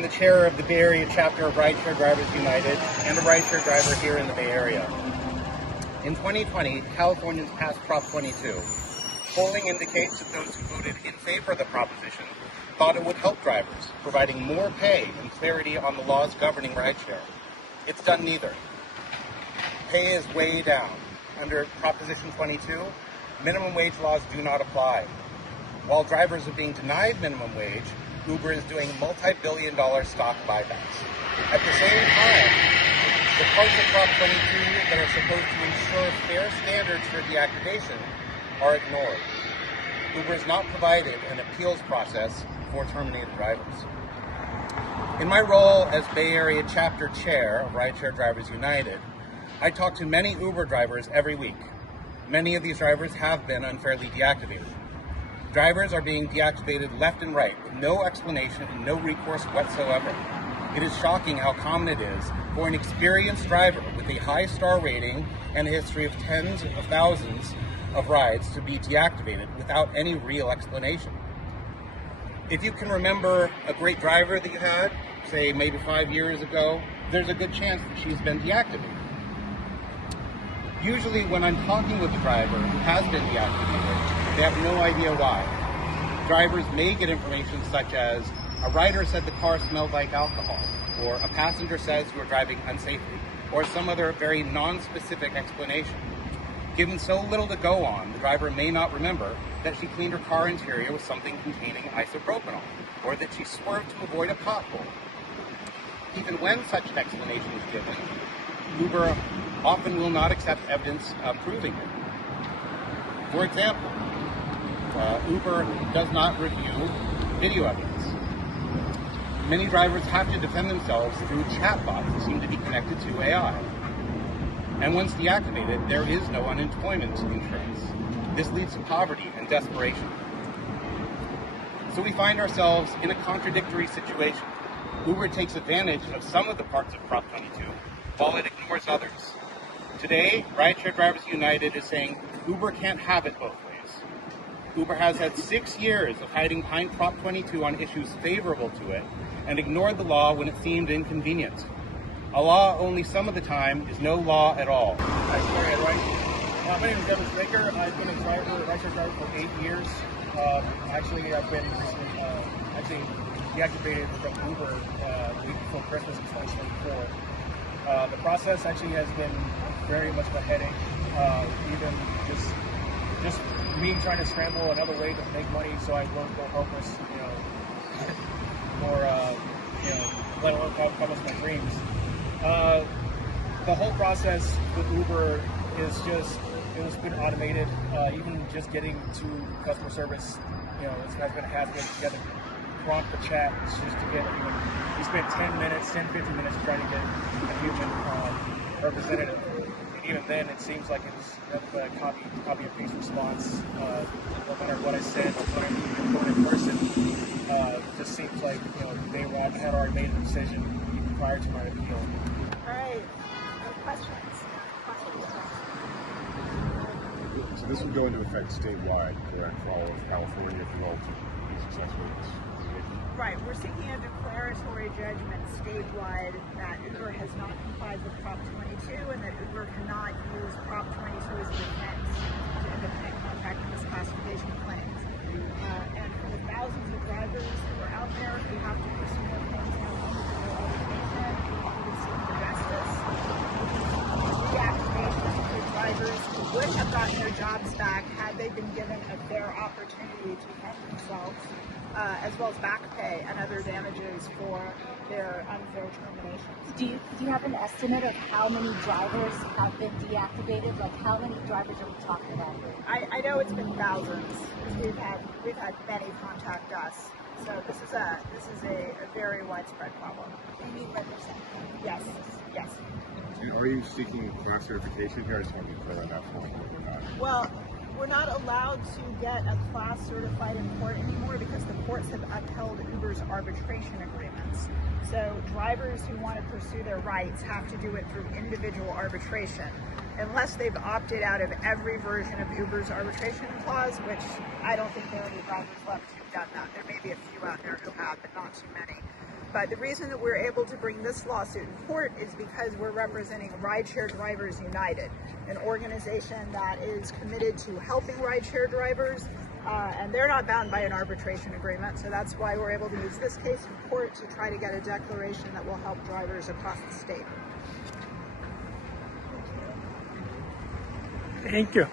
I'm the chair of the Bay Area chapter of Rideshare Drivers United and a rideshare driver here in the Bay Area. In 2020, Californians passed Prop 22. Polling indicates that those who voted in favor of the proposition thought it would help drivers, providing more pay and clarity on the laws governing rideshare. It's done neither. Pay is way down. Under Proposition 22, minimum wage laws do not apply. While drivers are being denied minimum wage, Uber is doing multi-billion-dollar stock buybacks. At the same time, the parts of Prop 22 that are supposed to ensure fair standards for deactivation are ignored. Uber has not provided an appeals process for terminated drivers. In my role as Bay Area chapter chair of Rideshare Drivers United, I talk to many Uber drivers every week. Many of these drivers have been unfairly deactivated. Drivers are being deactivated left and right with no explanation and no recourse whatsoever. It is shocking how common it is for an experienced driver with a high star rating and a history of tens of thousands of rides to be deactivated without any real explanation. If you can remember a great driver that you had, say maybe 5 years ago, there's a good chance that she's been deactivated. Usually when I'm talking with a driver who has been deactivated, they have no idea why. Drivers may get information such as, a rider said the car smelled like alcohol, or a passenger says you were driving unsafely, or some other very non-specific explanation. Given so little to go on, the driver may not remember that she cleaned her car interior with something containing isopropanol, or that she swerved to avoid a pothole. Even when such an explanation is given, Uber often will not accept evidence proving it. For example, Uber does not review video evidence. Many drivers have to defend themselves through chatbots that seem to be connected to AI. And once deactivated, there is no unemployment insurance. This leads to poverty and desperation. So we find ourselves in a contradictory situation. Uber takes advantage of some of the parts of Prop 22, while it ignores others. Today, Rideshare Drivers United is saying Uber can't have it both ways. Uber has had 6 years of hiding behind Prop 22 on issues favorable to it and ignored the law when it seemed inconvenient. A law only some of the time is no law at all. Hi, sorry, my name is Devin Straker. I've been a rideshare driver for 8 years. Actually, I've been deactivated from Uber the week before Christmas in 2024. The process actually has been very much of a headache. Even just me trying to scramble another way to make money, so I won't go homeless, or let alone accomplish my dreams. The whole process with Uber is it's been automated. Even just getting to customer service, it's been a hassle. You got to prompt the chat just to get we spent 10 minutes, 10, 15 minutes trying to get a human representative. And even then, it seems like it's a copy and paste response. No matter what I said, when I'm going in person, it just seems like they had already made a decision even prior to my appeal. All right. Questions? So this would go into effect statewide, correct, for all of California if you all to be successful in this litigation? Right. We're seeking a declaratory judgment statewide that Uber has not complied with Prop 22 and that Uber cannot use Prop 22 as a defense to independent contract and misclassification claims. And for the thousands of drivers who are out there who have to pursue their claims now under their obligation, who would seek for justice, reactivation for drivers who would have gotten their jobs back had they been given a fair opportunity to defend themselves, as well as back pay and other damages for their unfair terminations. Do you have an estimate of how many drivers have been deactivated? Like how many drivers are we talking about? I know it's been thousands. We've had many contact us. So this is a very widespread problem. You mean representing? Yes. Are you seeking class certification here? I just want to be clear on that point. Well, we're not allowed to get a class certified in court anymore because the courts have upheld Uber's arbitration agreements. So drivers who want to pursue their rights have to do it through individual arbitration, unless they've opted out of every version of Uber's arbitration clause, which I don't think there are any drivers left who've done that. There may be a few out there who have, but not too many. But the reason that we're able to bring this lawsuit in court is because we're representing Rideshare Drivers United, an organization that is committed to helping rideshare drivers, and they're not bound by an arbitration agreement. So that's why we're able to use this case in court to try to get a declaration that will help drivers across the state. Thank you.